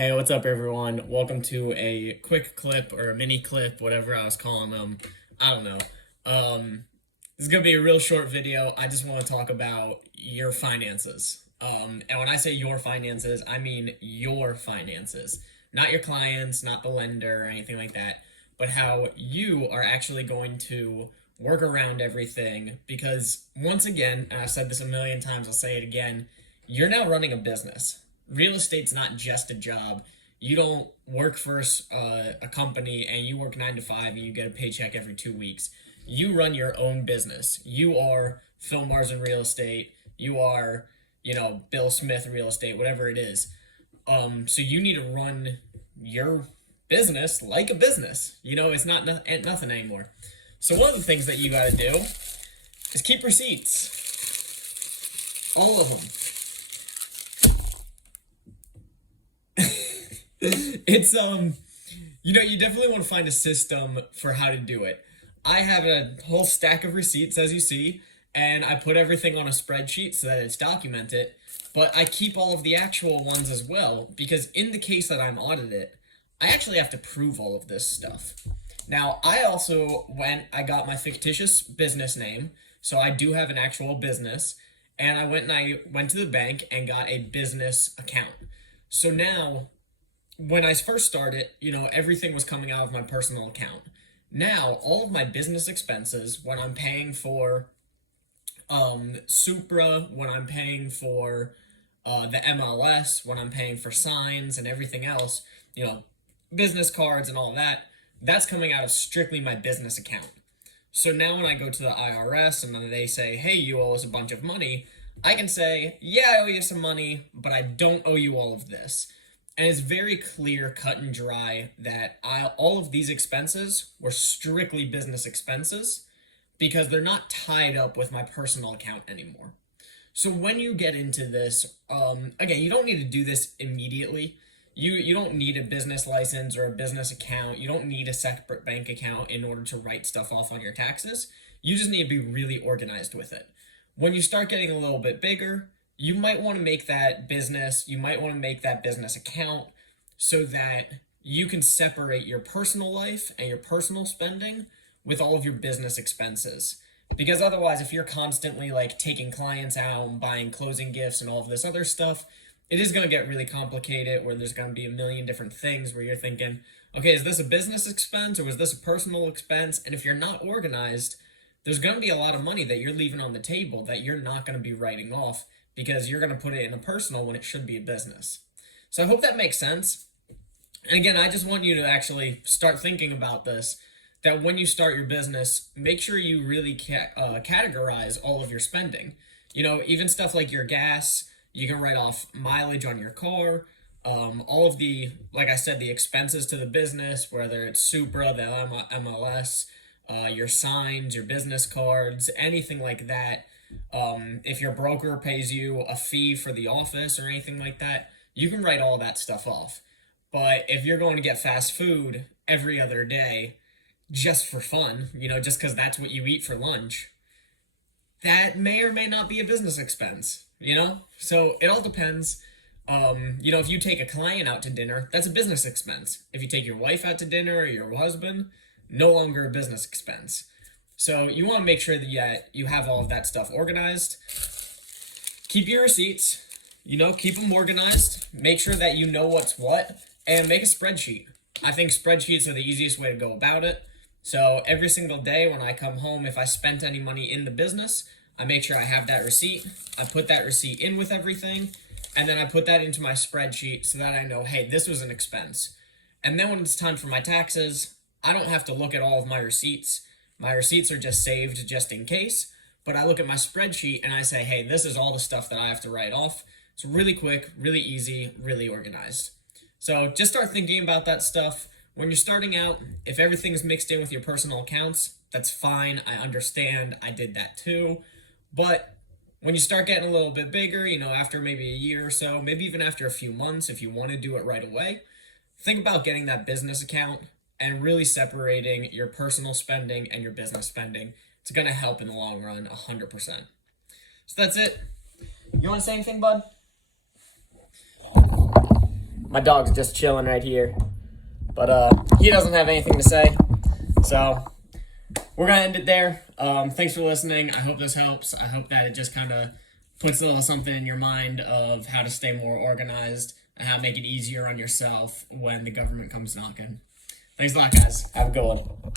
Hey, what's up, everyone? Welcome to a quick clip or a mini clip, whatever I was calling them. I don't know. This is gonna be a real short video. I just want to talk about your finances. And when I say your finances, I mean your finances, not your clients, not the lender or anything like that, but how you are actually going to work around everything. Because once again, and I've said this a million times, I'll say it again, you're now running a business. Real estate's not just a job. You don't work for a company and you work 9 to 5 and you get a paycheck every 2 weeks. You run your own business. You are Phil Marsden Real Estate. You are, Bill Smith Real Estate, whatever it is. So you need to run your business like a business. It's not nothing anymore. So one of the things that you got to do is keep receipts. All of them. It's you definitely want to find a system for how to do it. I have a whole stack of receipts, as you see, and I put everything on a spreadsheet so that it's documented, but I keep all of the actual ones as well, because in the case that I'm audited, I actually have to prove all of this stuff. Now, I got my fictitious business name, so I do have an actual business, and I went to the bank and got a business account. So now, when I first started, everything was coming out of my personal account. Now, all of my business expenses, when I'm paying for Supra, when I'm paying for the MLS, when I'm paying for signs and everything else, business cards and all that, that's coming out of strictly my business account. So now when I go to the IRS and then they say, hey, you owe us a bunch of money, I can say, yeah, I owe you some money, but I don't owe you all of this. And it's very clear, cut and dry, that all of these expenses were strictly business expenses because they're not tied up with my personal account anymore. So when you get into this, again, you don't need to do this immediately. You don't need a business license or a business account. You don't need a separate bank account in order to write stuff off on your taxes. You just need to be really organized with it. When you start getting a little bit bigger, you might want to make that business account so that you can separate your personal life and your personal spending with all of your business expenses. Because otherwise, if you're constantly taking clients out and buying closing gifts and all of this other stuff, it is going to get really complicated where there's going to be a million different things where you're thinking, okay, is this a business expense or was this a personal expense? And if you're not organized, there's going to be a lot of money that you're leaving on the table that you're not going to be writing off because you're going to put it in a personal when it should be a business. So I hope that makes sense. And again, I just want you to actually start thinking about this, that when you start your business, make sure you really categorize all of your spending. Even stuff like your gas, you can write off mileage on your car, all of the, like I said, the expenses to the business, whether it's Supra, the MLS, your signs, your business cards, anything like that. If your broker pays you a fee for the office or anything like that, you can write all that stuff off. But if you're going to get fast food every other day just for fun, just because that's what you eat for lunch, that may or may not be a business expense, So it all depends. If you take a client out to dinner, that's a business expense. If you take your wife out to dinner or your husband, no longer a business expense. So you want to make sure that you have all of that stuff organized. Keep your receipts, keep them organized. Make sure that you know what's what, and make a spreadsheet. I think spreadsheets are the easiest way to go about it. So every single day when I come home, if I spent any money in the business, I make sure I have that receipt. I put that receipt in with everything, and then I put that into my spreadsheet so that I know, hey, this was an expense. And then when it's time for my taxes, I don't have to look at all of my receipts. My receipts are just saved just in case, but I look at my spreadsheet and I say, hey, this is all the stuff that I have to write off. It's really quick, really easy, really organized. So just start thinking about that stuff. When you're starting out, if everything's mixed in with your personal accounts, that's fine. I understand. I did that too. But when you start getting a little bit bigger, after maybe a year or so, maybe even after a few months, if you want to do it right away, think about getting that business account and really separating your personal spending and your business spending. It's going to help in the long run, 100%. So that's it. You want to say anything, bud? My dog's just chilling right here. But he doesn't have anything to say. So we're going to end it there. Thanks for listening. I hope this helps. I hope that it just kind of puts a little something in your mind of how to stay more organized and how to make it easier on yourself when the government comes knocking. Thanks a lot, guys. Have a good one.